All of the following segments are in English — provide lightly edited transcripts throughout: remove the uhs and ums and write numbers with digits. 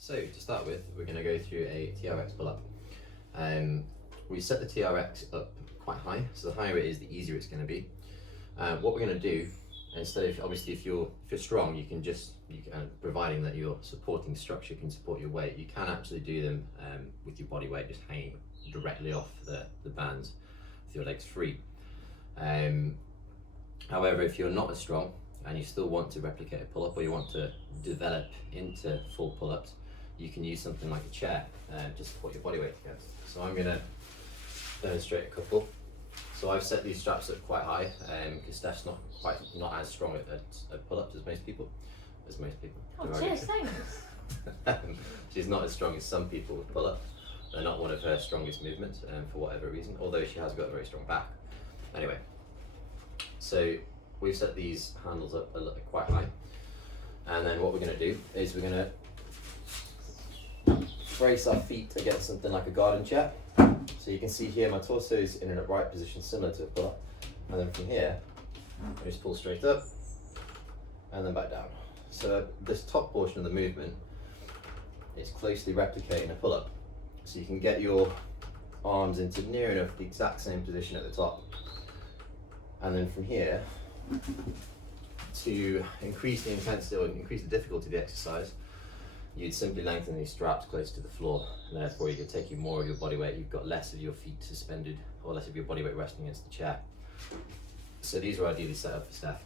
So to start with, we're going to go through a TRX pull-up. We set the TRX up quite high, so the higher it is, the easier it's going to be. What we're going to do, instead of, obviously if you're strong, you can providing that your supporting structure can support your weight, you can actually do them with your body weight just hanging directly off the bands with your legs free. However, if you're not as strong and you still want to replicate a pull-up, or you want to develop into full pull-ups, you can use something like a chair to support your body weight against. So I'm going to demonstrate a couple. So I've set these straps up quite high because Steph's not as strong at pull-ups as most people. Oh, cheers, thanks. She's not as strong as some people with pull-ups. They're not one of her strongest movements for whatever reason, although she has got a very strong back. Anyway, so we've set these handles up quite high, and then what we're going to do is we're going to brace our feet against something like a garden chair. So you can see here my torso is in an upright position similar to a pull-up, and then from here I just pull straight up and then back down. So this top portion of the movement is closely replicating a pull-up. So you can get your arms into near enough the exact same position at the top, and then from here, to increase the intensity or increase the difficulty of the exercise, you'd simply lengthen these straps close to the floor, and therefore you could take more of your body weight. You've got less of your feet suspended, or less of your body weight resting against the chair. So these are ideally set up for Steph.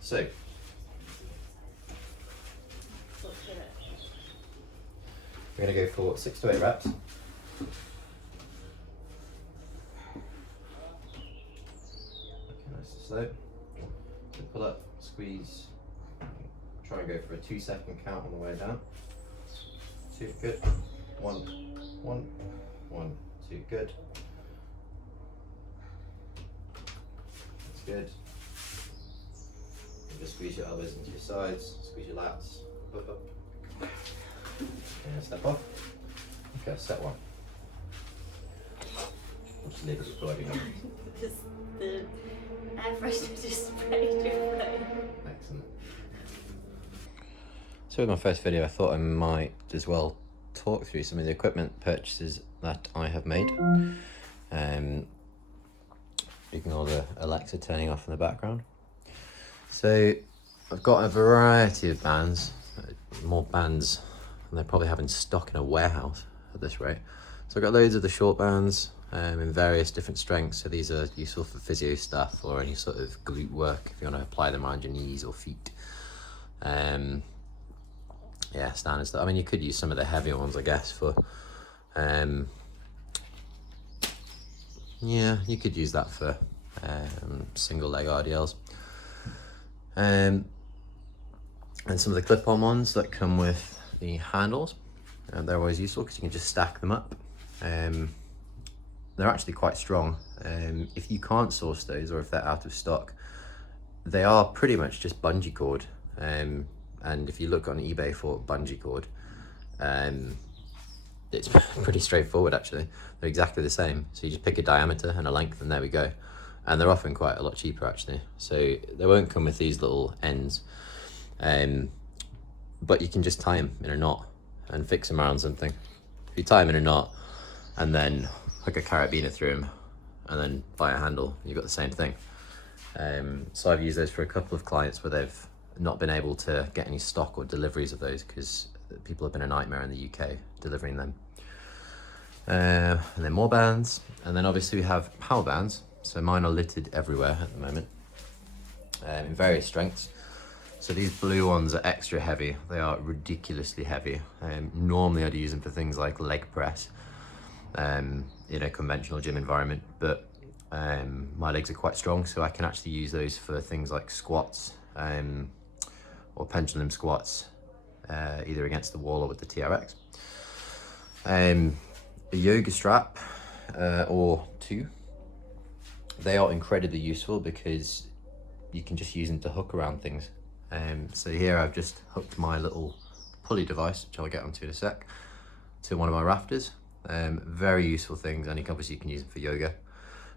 So we're going to go for 6 to 8 reps. Okay, nice and slow. So pull up, squeeze. Try and go for a 2-second count on the way down. 2, good. 1, 1, 1, 2, good. That's good. And just squeeze your elbows into your sides, squeeze your lats, up. And step off. Okay, set 1. I'll just leave it recording. The air freshener just sprayed your face. Excellent. So with my first video, I thought I might as well talk through some of the equipment purchases that I have made. Ignore the Alexa turning off in the background. So I've got a variety of bands, more bands than they probably have in stock in a warehouse at this rate. So I've got loads of the short bands in various different strengths. So these are useful for physio stuff or any sort of glute work if you want to apply them around your knees or feet. Yeah, standard stuff. I mean, you could use some of the heavier ones, I guess, for yeah, you could use that for single leg RDLs. And some of the clip-on ones that come with the handles, and they're always useful because you can just stack them up. They're actually quite strong. If you can't source those, or if they're out of stock, they are pretty much just bungee cord. And if you look on eBay for bungee cord, it's pretty straightforward actually. They're exactly the same. So you just pick a diameter and a length and there we go. And they're often quite a lot cheaper actually. So they won't come with these little ends, but you can just tie them in a knot and fix them around something. If you tie them in a knot and then hook a carabiner through them and then buy a handle, you've got the same thing. So I've used those for a couple of clients where they've not been able to get any stock or deliveries of those because people have been a nightmare in the UK delivering them. And then more bands, and then obviously we have power bands. So mine are littered everywhere at the moment in various strengths. So these blue ones are extra heavy. They are ridiculously heavy. Normally I'd use them for things like leg press in a conventional gym environment, but my legs are quite strong, so I can actually use those for things like squats or pendulum squats, either against the wall or with the TRX. A yoga strap or 2. They are incredibly useful because you can just use them to hook around things. So here I've just hooked my little pulley device, which I'll get onto in a sec, to one of my rafters. Very useful things, and obviously you can use them for yoga.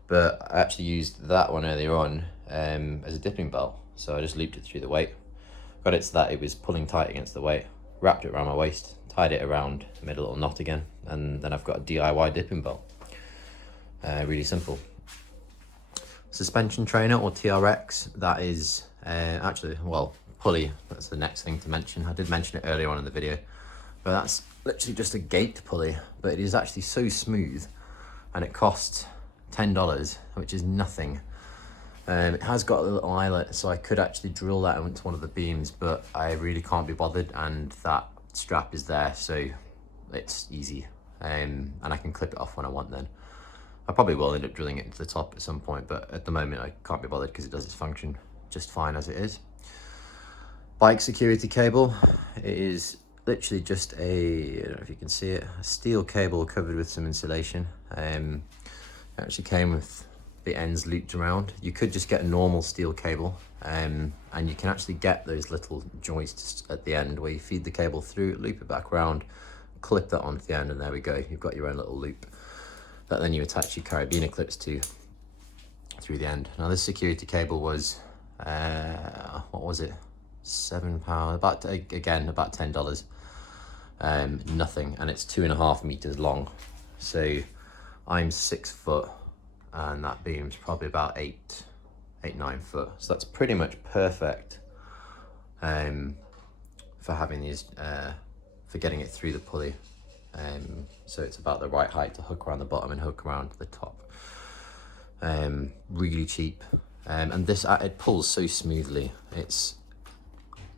But I actually used that one earlier on as a dipping bell. So I just looped it through the weight, got it so that it was pulling tight against the weight, wrapped it around my waist, tied it around, made a little knot again, and then I've got a DIY dipping bell. Really simple. Suspension trainer, or TRX, that is actually, well, pulley, that's the next thing to mention. I did mention it earlier on in the video, but that's literally just a gate pulley, but it is actually so smooth, and it costs $10, which is nothing. It has got a little eyelet, so I could actually drill that into one of the beams, but I really can't be bothered, and that strap is there, so it's easy. And I can clip it off when I want then. I probably will end up drilling it into the top at some point, but at the moment I can't be bothered because it does its function just fine as it is. Bike security cable. It is literally just a, I don't know if you can see it, a steel cable covered with some insulation. It actually came with the ends looped around. You could just get a normal steel cable, and you can actually get those little joists at the end where you feed the cable through, loop it back around, clip that onto the end, and there we go. You've got your own little loop that then you attach your carabiner clips to through the end. Now this security cable was, what was it? £7, about, again, about $10. Nothing, and it's 2.5 meters long. So I'm 6 foot, and that beam's probably about 9 foot. So that's pretty much perfect for having these, for getting it through the pulley. So it's about the right height to hook around the bottom and hook around the top. Really cheap, and this, it pulls so smoothly.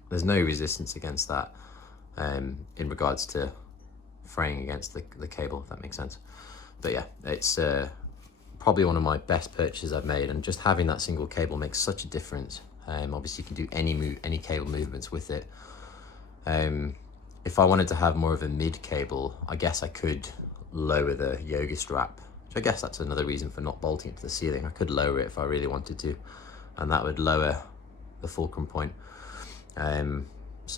There's no resistance against that in regards to fraying against the cable, if that makes sense. But yeah, it's probably one of my best purchases I've made, and just having that single cable makes such a difference. Obviously you can do any cable movements with it. If I wanted to have more of a mid cable, I guess I could lower the yoga strap, which I guess that's another reason for not bolting it to the ceiling. I could lower it if I really wanted to, and that would lower the fulcrum point. So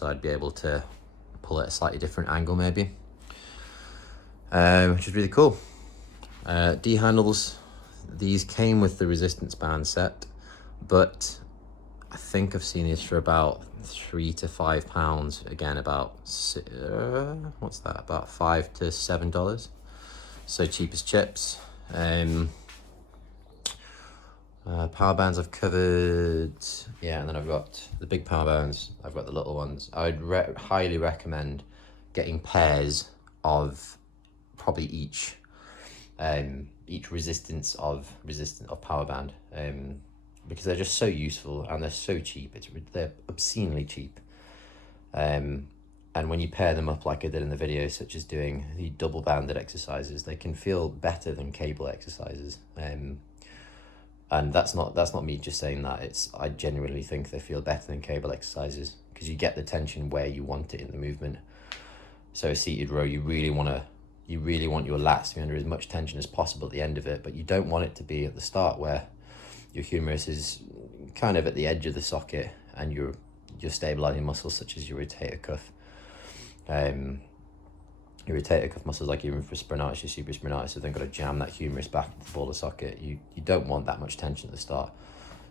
I'd be able to pull it at a slightly different angle maybe, which is really cool. D handles, these came with the resistance band set, but I think I've seen these for about £3 to £5. Again, about what's that? About $5 to $7. So cheap as chips. Power bands I've covered. Yeah, and then I've got the big power bands. I've got the little ones. I would highly recommend getting pairs of probably each resistance of power band. Because they're just so useful and they're so cheap. They're obscenely cheap. And when you pair them up like I did in the video, such as doing the double banded exercises, they can feel better than cable exercises. And that's not me just saying that. I genuinely think they feel better than cable exercises, because you get the tension where you want it in the movement. So a seated row, you really want your lats to be under as much tension as possible at the end of it, but you don't want it to be at the start where your humerus is kind of at the edge of the socket and you're stabilizing muscles such as your rotator cuff. Your rotator cuff muscles, like your infraspinatus, your supraspinatus, have then got to jam that humerus back to the ball of socket. You don't want that much tension at the start.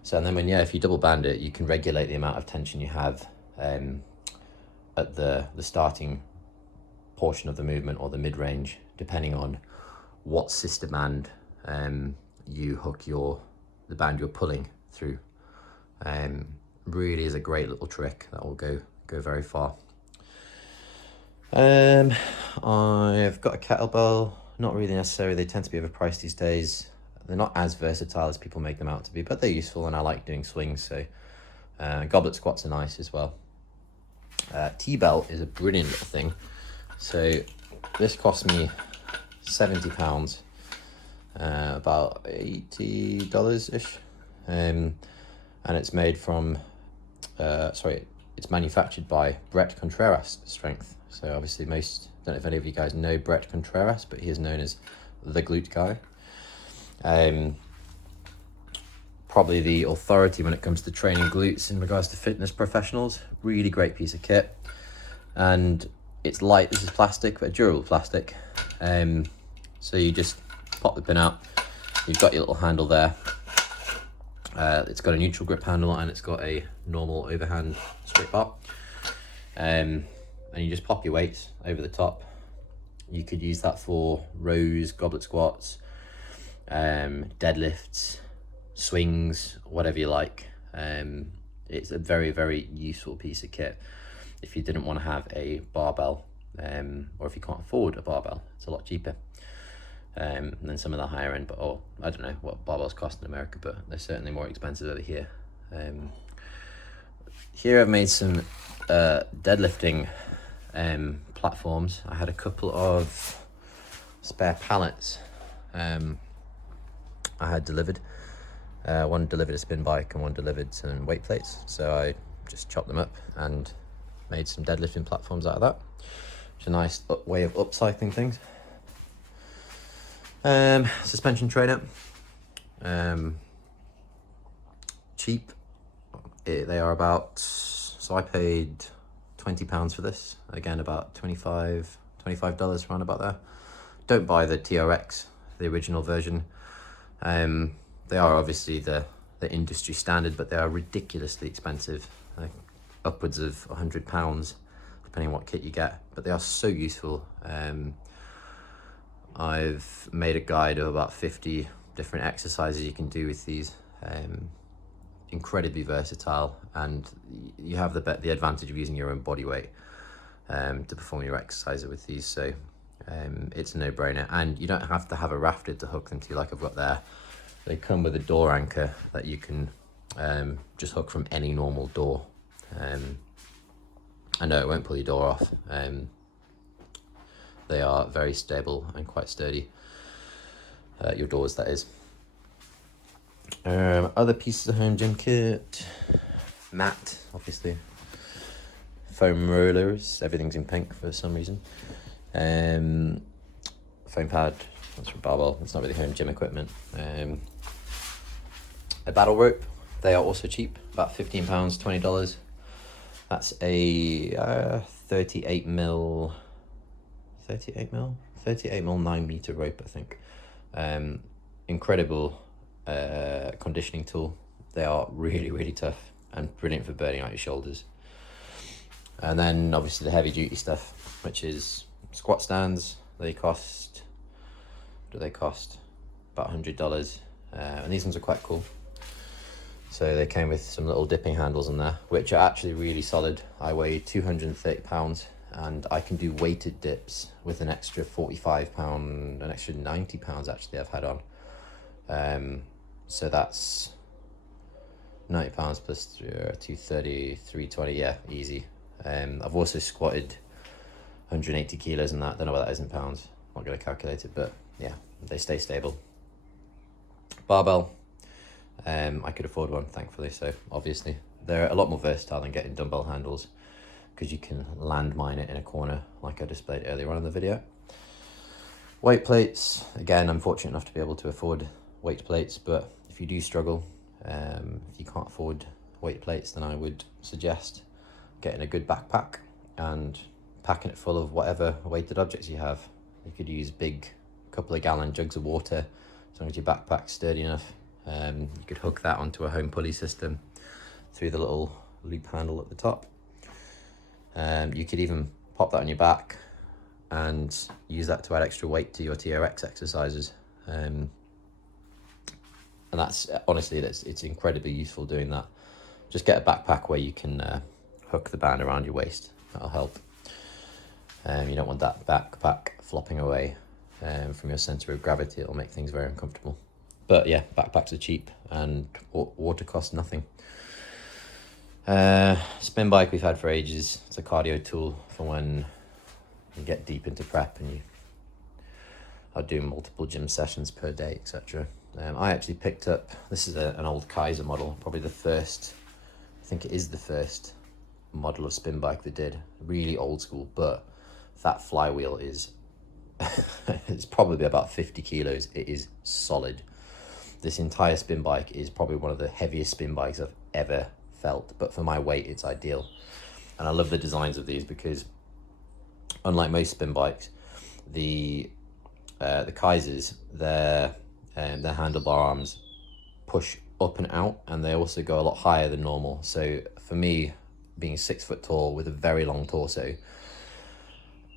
So and then if you double band it, you can regulate the amount of tension you have at the starting portion of the movement or the mid-range, depending on what sister band you hook the band you're pulling through. Really is a great little trick that will go very far. I've got a kettlebell. Not really necessary. They tend to be overpriced these days. They're not as versatile as people make them out to be, but they're useful, and I like doing swings. So goblet squats are nice as well. T-belt is a brilliant little thing. So this cost me £70, about $80-ish, and it's made from it's manufactured by Brett Contreras Strength. So obviously don't know if any of you guys know Brett Contreras, but he is known as the glute guy. Probably the authority when it comes to training glutes in regards to fitness professionals. Really great piece of kit, and it's light. This is plastic, but durable plastic. So you just pop the pin out. You've got your little handle there. It's got a neutral grip handle and it's got a normal overhand straight bar. And and you just pop your weights over the top. You could use that for rows, goblet squats, deadlifts, swings, whatever you like. It's a very, very useful piece of kit if you didn't want to have a barbell, or if you can't afford a barbell. It's a lot cheaper than some of the higher end, but I don't know what barbells cost in America, but they're certainly more expensive over here. Here I've made some deadlifting platforms. I had a couple of spare pallets I had delivered. One delivered a spin bike and one delivered some weight plates, so I just chopped them up and made some deadlifting platforms out of that. It's a nice way of upcycling things. Suspension trainer, cheap. They are about, so I paid £20 for this, again about $25 around about there. Don't buy the TRX, the original version. They are obviously the industry standard, but they are ridiculously expensive, like upwards of £100 depending on what kit you get, but they are so useful. I've made a guide of about 50 different exercises you can do with these. Incredibly versatile, and you have the advantage of using your own body weight to perform your exercises with these, so it's a no-brainer. And you don't have to have a rafter to hook them to, like I've got there. They come with a door anchor that you can just hook from any normal door. I know it won't pull your door off. They are very stable and quite sturdy, your doors that is. Other pieces of home gym kit, mat, obviously, foam rollers, everything's in pink for some reason, foam pad, that's from barbell, it's not really home gym equipment, a battle rope, they are also cheap, about £15, $20, that's a 38 mil 9 meter rope, I think. Incredible conditioning tool. They are really, really tough and brilliant for burning out your shoulders. And then obviously the heavy duty stuff, which is squat stands. They cost about $100, and these ones are quite cool. So they came with some little dipping handles in there, which are actually really solid. I weigh 230 pounds and I can do weighted dips with an extra 45 pound, an extra 90 pounds actually I've had on. So that's 90 pounds plus 230, 320, yeah, easy. I've also squatted 180 kilos in that. Don't know what that is in pounds. Not gonna calculate it, but yeah, they stay stable. Barbell, I could afford one, thankfully, so obviously they're a lot more versatile than getting dumbbell handles, because you can landmine it in a corner like I displayed earlier on in the video. Weight plates, again, I'm fortunate enough to be able to afford weight plates, but if you do struggle, if you can't afford weight plates, then I would suggest getting a good backpack and packing it full of whatever weighted objects you have. You could use big couple of gallon jugs of water, as long as your backpack's sturdy enough. You could hook that onto a home pulley system through the little loop handle at the top. You could even pop that on your back and use that to add extra weight to your TRX exercises. And that's honestly, it's incredibly useful doing that. Just get a backpack where you can hook the band around your waist. That'll help. You don't want that backpack flopping away from your center of gravity. It'll make things very uncomfortable. But yeah, backpacks are cheap and water costs nothing. Spin bike we've had for ages. It's a cardio tool for when you get deep into prep and you are doing multiple gym sessions per day, etc. I actually picked up, this is an old Kaiser model, probably the first, I think it is the first model of spin bike they did. Really old school, but that flywheel is it's probably about 50 kilos. It is solid. This entire spin bike is probably one of the heaviest spin bikes I've ever felt, but for my weight it's ideal. And I love the designs of these because unlike most spin bikes, the Kaisers, their handlebar arms push up and out, and they also go a lot higher than normal. So for me, being 6 foot tall with a very long torso,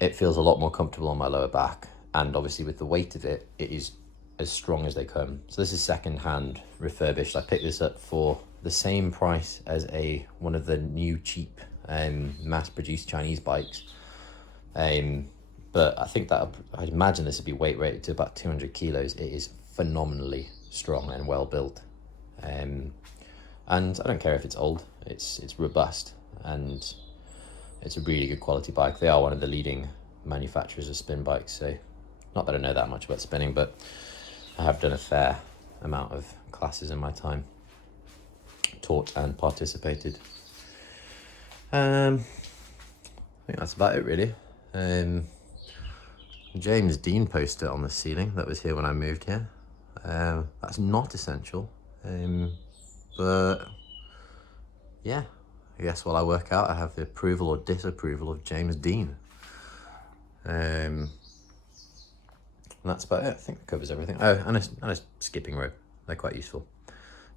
it feels a lot more comfortable on my lower back, and obviously with the weight of it, it is as strong as they come. So this is second-hand, refurbished. I picked this up for the same price as one of the new cheap mass-produced Chinese bikes. But I think that I'd imagine this would be weight rated to about 200 kilos. It is phenomenally strong and well built, and I don't care if it's old. It's robust, and it's a really good quality bike. They are one of the leading manufacturers of spin bikes. So, not that I know that much about spinning, but I have done a fair amount of classes in my time, taught and participated. I think that's about it, really. James Dean poster on the ceiling that was here when I moved here. That's not essential, but yeah, I guess while I work out, I have the approval or disapproval of James Dean. And that's about it. I think it covers everything. Oh, and a skipping rope. They're quite useful.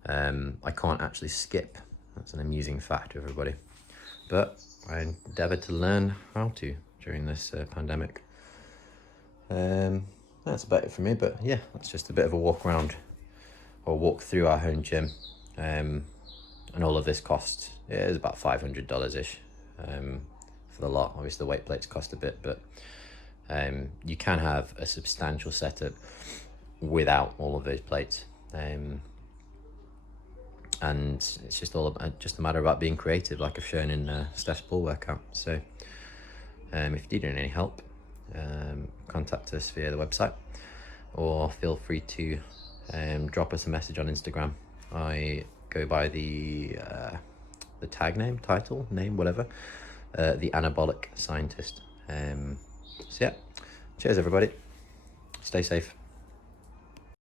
I can't actually skip. That's an amusing fact to everybody. But I endeavoured to learn how to during this pandemic. That's about it for me. But yeah, that's just a bit of a walk around or walk through our home gym. And all of this cost, it is about $500-ish for the lot. Obviously the weight plates cost a bit, but you can have a substantial setup without all of those plates. And it's just just a matter about being creative, like I've shown in Steph's pull workout. So if you do need any help, contact us via the website, or feel free to drop us a message on Instagram. I go by the tag name, title, name, whatever, the Anabolic Scientist. So yeah, cheers everybody, stay safe.